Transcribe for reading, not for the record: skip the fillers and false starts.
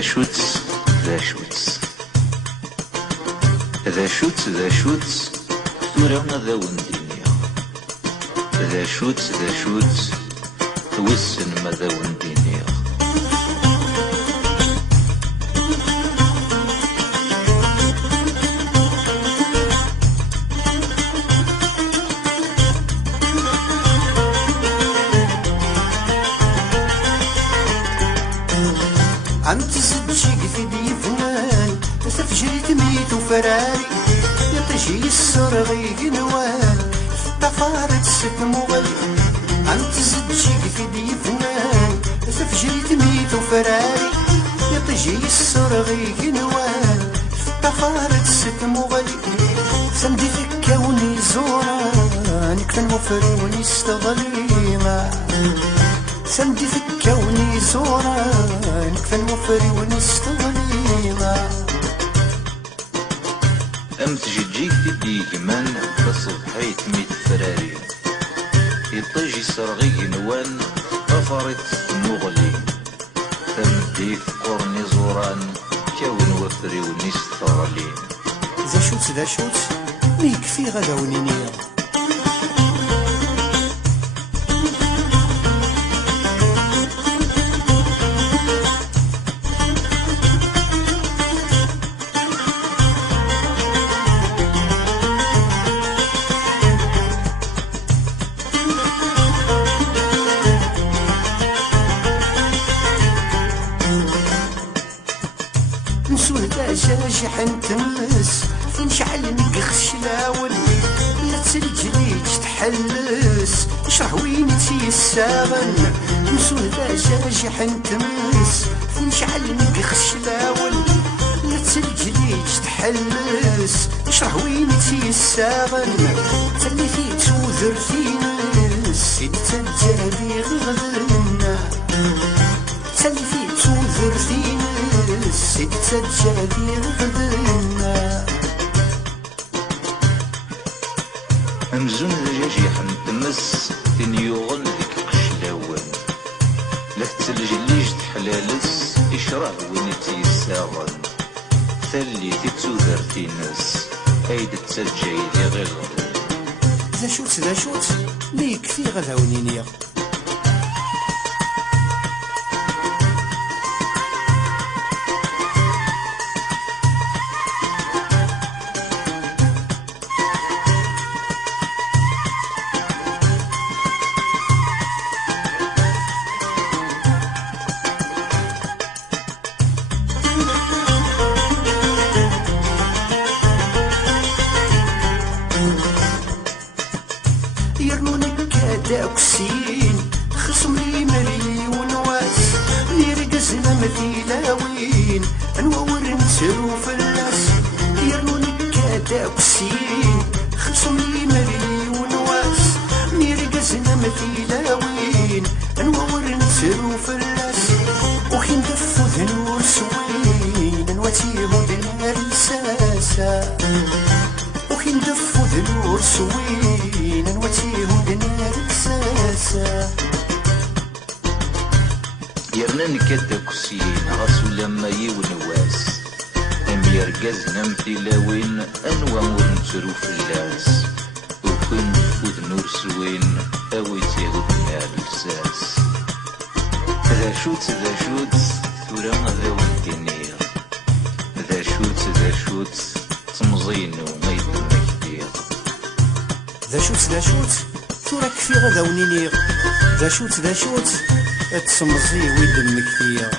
ذا شوتس ذا شوتس ذا شوتس ذا شوتس ثورة ذا وندينيا ذا شوتس ذا شوتس توسن ما ذا وندينيا عم تزجي في ديفنان تفجري تميت وفراري يطجي السرغي جنوان طفارت ست مغلي عم تزجي في ديفنان تفجري تميت وفراري يطجي السرغي جنوان طفارت ست مغلي سمدي في كوني زوران كفن وفروني استغليما سمدي في كوني زوران كفن وفري ونستغليما تجيك تدي كمان تصبحي تميت فراري يطجي سرغي نوان غفرت مغلي تمدي في قرني زوران كون وفري ونستغلي ذا شوت ميكفي غدا ونينيا نسول دجاج حنتمس نشعل نقخ شلاول لا تسلجليج تحلس شرح وين تيساغن نسول دجاج حنتمس نشعل نقخ شلاول لا تسلجليج تحلس شرح وين تيساغن تلي في توذر في نس تتجابي غغلنا تلي في توذر في نس تتجابي غغلنا مزون دجاجي حنتمس تنيوغن ذيك قشلاون لا تسلجليج تحلالس إشراه وين تيساغن ثلي تتوذر تينس هيد تسجي لي غير ذا شوت ليك في غدا ونينيا يرنونك كداكسين خصم لي مري ونواس يرقزنا مثيلاوين نور نسرو في الراس يرنونك كداكسين خصم لي مري ونواس يرقزنا مثيلاوين نور نسرو في الراس وخي ندفو ذنور سوين نواتيهم دنيا رساسا وخي ندفو ذنور سوين نواتيهم دنيا رساسا يرنان كداكسين غاسو لما يونواس ام يرقزنا مثيلاوين انوا ورنسرو في اللاس وكن فوذ نور سوين اويتيه دنيا رساس ذا شوت ثورا ذا ونتينيا ذا شوت تمزين وما يدمك دير ذا شوت ثورا كفي غدا ونينيا ذا شوت تسمزي ويدمك فيا